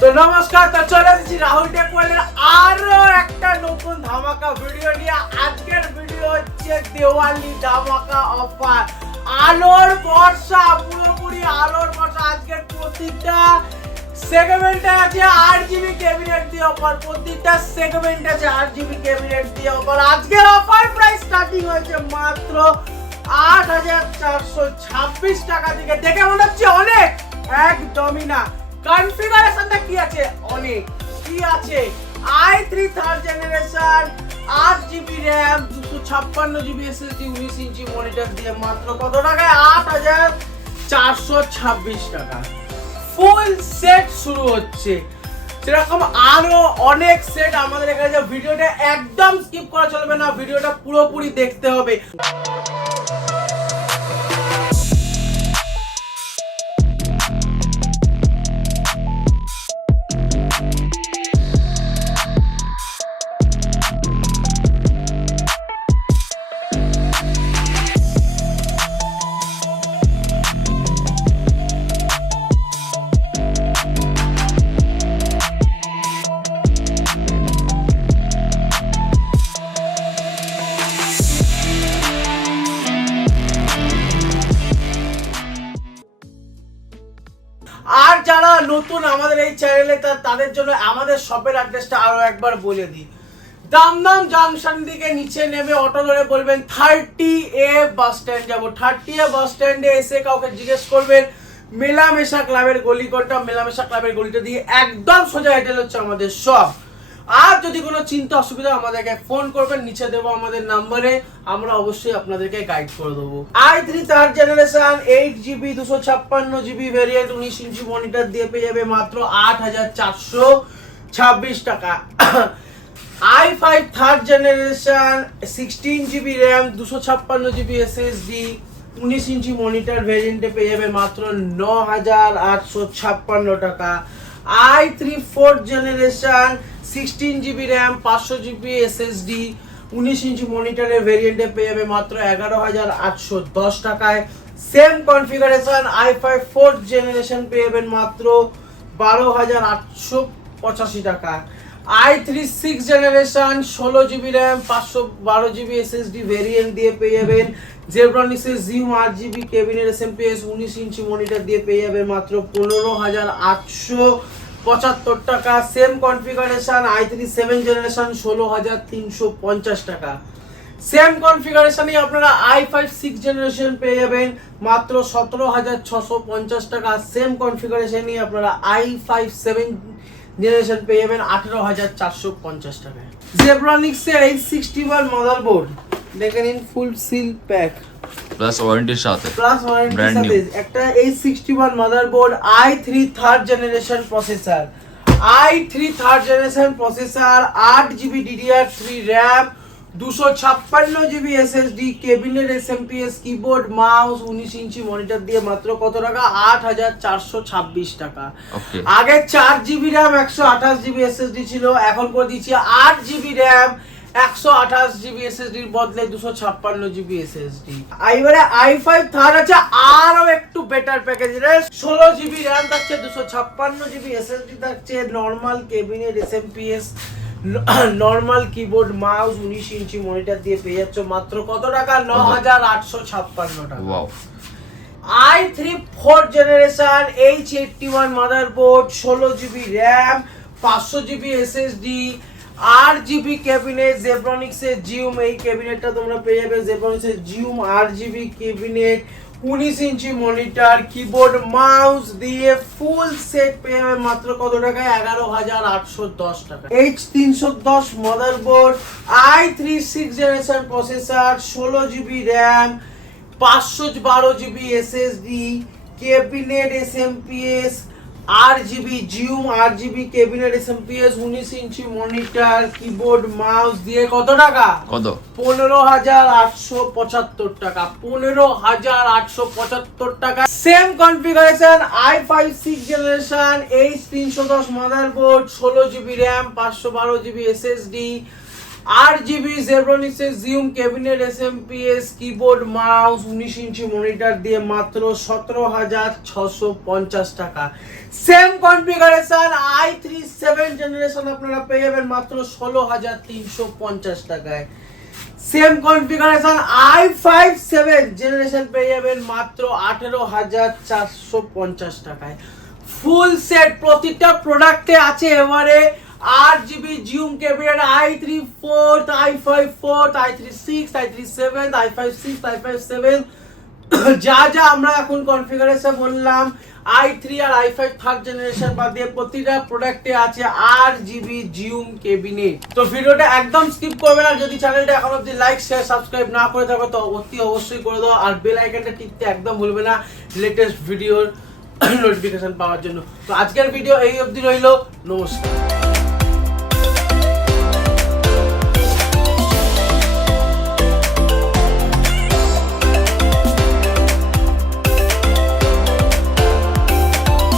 তো নমস্কার, তো চলে এসেছি রাহুল টেকওয়ালের আরো একটা নতুন ধামাকা ভিডিও নিয়ে। আজকের ভিডিও হচ্ছে দিওয়ালি ধামাকা অফার, আলোর বর্ষা, পুরোপুরি আলোর বর্ষা। আজকের প্রতিটা সেগমেন্টে আছে 8GB ক্যাবিনেট দিয়ে অফার, প্রতিটা সেগমেন্টে আছে 8GB ক্যাবিনেট দিয়ে অফার। আজকের অফার প্রাইস স্টার্টিং হয়েছে মাত্র 8,426 টাকা থেকে। দেখে মনে হচ্ছে অনেক, একদমই না। কনফিগারেশনটা কি আছে, অনেক কি আছে। i3 third generation, 8GB RAM, 256GB SSD, 19 ইঞ্চি মনিটর দিয়ে মাত্র কত টাকায়? 8,426 টাকা। ফুল সেট শুরু হচ্ছে, সেরকম আরো অনেক সেট আমাদের এখানে। ভিডিওটা একদম স্কিপ করা চলবে না, ভিডিওটা পুরোপুরি দেখতে হবে। আর যারা নতুন আমাদের এই চ্যানেলে, তাদের জন্য আমাদের শপের অ্যাড্রেসটা আরো একবার বলে দিই। দমদম জাংশন দিকে নিচে নেমে অটো ধরে বলবেন 30A বাস স্ট্যান্ড যাবো। 30A বাস স্ট্যান্ডে এসে কাউকে জিজ্ঞেস করবেন মেলামেশা ক্লাবের গলি কোনটা, মেলামেশা ক্লাবের গলিটা দিয়ে একদম সোজা হেঁটে হচ্ছে আমাদের শপ। আর যদি কোনো চিন্তা অসুবিধা আমাদেরকে ফোন করবেন, নিচে দেবো আমাদের নাম্বারে, আমরা অবশ্যই আপনাদেরকে গাইড করে দেবো। i3 third generation, 8GB 256GB variant, 19 ইঞ্চি মনিটর দিয়ে পেয়ে যাবে মাত্র 8,426 টাকা। i5 third generation, 16GB RAM, 256GB SSD, 19 ইঞ্চি মনিটর ভেরিয়েন্টে পেয়ে যাবে মাত্র 9,856 টাকা। i3 fourth generation, 16GB RAM, 500GB SSD, 19 ইঞ্চি মনিটরের ভেরিয়েন্টে পেয়ে যাবে মাত্র 11,810 টাকায়। Same configuration i5 fourth generation পেয়ে যাবেন মাত্র 12,885 টাকা। i3 six generation, 16GB RAM, 512GB SSD variant দিয়ে পেয়ে যাবেন জেব্রনিক্সের জিউম 8GB ক্যাবিনেট SMPS, 19 ইঞ্চি মনিটর দিয়ে পেয়ে যাবেন মাত্র 15,875 টাকা। Same configuration i3 seven generation, 16,350 টাকা। সেম কনফিগারেশনই আপনারা i5 সিক্স জেনারেশন পেয়ে যাবেন মাত্র 17,650 টাকা। সেম কনফিগারেশনই আপনারা i5 সেভেন জেনারেশন পেয়ে যাবেন 18,450 টাকায়। জেব্রনিক্সের 861 মাদারবোর্ড দেখে নিন, ফুল সিল প্যাক প্লাস ওয়ারেন্টির সাথে, একটা 861 motherboard, i3 third generation processor, i3 third generation processor, 8GB DDR3 RAM, 256GB SSD, cabinet SMPS, keyboard, mouse, 19 ইঞ্চি মনিটর দিয়ে মাত্র কত টাকা? 8,426 টাকা। আগে 4GB RAM 128GB SSD ছিল, এখন করে দিচ্ছি 8GB RAM 128GB SSD এর বদলে 256GB SSD। এবারে i5 থার্ড আছে আরো একটু বেটার প্যাকেজ, 16GB RAM থাকছে, 256GB SSD থাকছে, normal cabinet SMPS, normal keyboard, mouse, 19 ইঞ্চি মনিটর দিয়ে পেয়ে যাচ্ছ মাত্র কত টাকা? 9,856 টাকা। i3 fourth generation, H81 motherboard, 16GB RAM, 500GB SSD, 8GB cabinet, জেব্রনিক্সের জিউম, এই ক্যাবিনেটটা তোমরা পেয়ে যাবে জেব্রনিক্সের জিউম 8GB ক্যাবিনেট, 19 ইঞ্চি মনিটর, কিবোর্ড, মাউস দিয়ে ফুল সেট পেয়ে যাবে মাত্র কত টাকায়? 11,810 টাকা। H310 motherboard, i3 six generation processor, 16GB RAM, 512GB SSD, cabinet SMPS, 8GB Zeum, 8GB cabinet SMPS, 19 ইঞ্চি মনিটর, কিবোর্ড, মাউস দিয়ে কত টাকা? কত? 15,875 টাকা। 15,875 টাকা। Same configuration i5 six generation, H310 motherboard, 16GB RAM, 512GB SSD, 8GB জেব্রনিক্সের Zeum cabinet SMPS keyboard mouse 19 ইঞ্চি monitor দিয়ে মাত্র 17,650 টাকা। সেম কনফিগারেশন i3 7 জেনারেশন আপনারা পেয়ে যাবেন মাত্র 16,350 টাকায়। সেম কনফিগারেশন i5 7 জেনারেশন পেয়ে যাবেন মাত্র 18,450 টাকায়। ফুল সেট প্রতিটা প্রোডাক্টে আছে এবারে 8GB জিউম cabinet i3 4th i5 4th i3 6th i3 7th i5 6th i5 7 যা যা আমরা এখন কনফিগারেশন বললাম i3 আর i5 থার্ড জেনারেশন বাদ দিয়ে প্রতিটা প্রোডাক্টে আছে 8GB জিউম ক্যাবিনেট। তো ভিডিওটা একদম স্কিপ করবে না, যদি চ্যানেলটা এখন অবধি লাইক শেয়ার সাবস্ক্রাইব না করে থাকো তো অতি অবশ্যই করে দাও, আর বেল আইকনটা টিপতে একদম ভুলবে না লেটেস্ট ভিডিওর নোটিফিকেশন পাওয়ার জন্য। তো আজকের ভিডিও এই অবধি রইলো, নমস্কার।